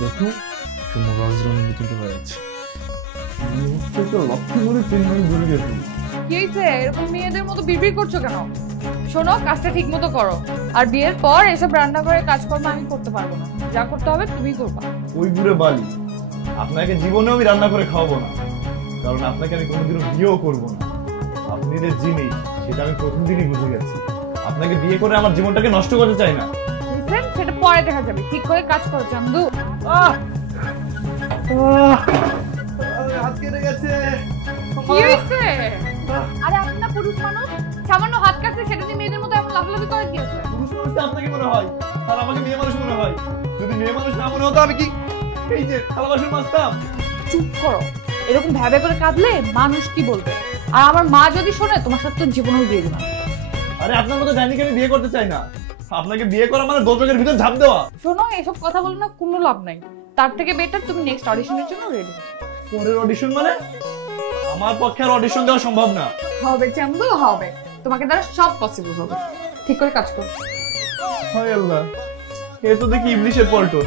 দেখো তোমার রাজরানী কিন্তু হয়ে আছে লক্ষ্য করে 3 মাস ঘুরে গেছে। কি হয়েছে? এরকম মেয়েদের মতো বিড়বিড় করছো কেন? শোনো, কাজটা ঠিক মতো করো। আর বিয়ের পর এসব রান্নাঘরের কাজকর্ম আমি করতে পারবো না। যা করতে হবে তুমি করবা। ওই বুড়ে বালি, আপনাকে জীবনেও আমি রান্না করে খাওয়াবো না, কারণ আপনাকে আমি কোনোদিনও বিয়েও করবো না। আপনি যে জিনিস সেটা আমি প্রথম দিনই বুঝে গেছি। আপনাকে বিয়ে করে আমার জীবনটাকে নষ্ট করতে চাই না। বুঝলেন? সেটা পরে দেখা যাবে। ঠিক করে কাজ করো চান্দু। হাত কেটে গেছে। কি হয়েছে? আরে আপনি না পুরুষ মানুষ, সামান্য হাত কাটছে সেটা দিয়ে মেয়েদের মতো এমন লাফালাফি করে কি আছে? পুরুষ মানুষটা আপনাকে মনে হয় আর আমাকে মেয়ে মানুষ মনে হয়। যদি মেয়ে মানুষ না মনে হতো আমি কি এই যে থালা বাসন মাজতাম? চুপ করো। এরকম ভেবে করে কাঁদলে মানুষ কি বলবে? আর আমার মা যদি শোনে তোমার সাথে তো জীবনেও বিয়ে দেবে না। আরে আপনার মতো ডাইনিকে আমি বিয়ে করতে চাই না। আপনাকে বিয়ে করা মানে দোজখের ভিতর ঝাঁপ দেওয়া। শোনো, এসব কথা বলে না কোনো লাভ নাই। তার থেকে বেটার তুমি নেক্সট অডিশনের জন্য রেডি হও। পরের অডিশন মানে? আমার পক্ষে আর অডিশন দেওয়া সম্ভব না। হবে চান্দু, হবে। তোমাকে দ্বারা সব পসিবল হবে। ঠিক করে কাজ করো। হায় আল্লাহ, এ তো দেখি ইবলিশের পল্টন।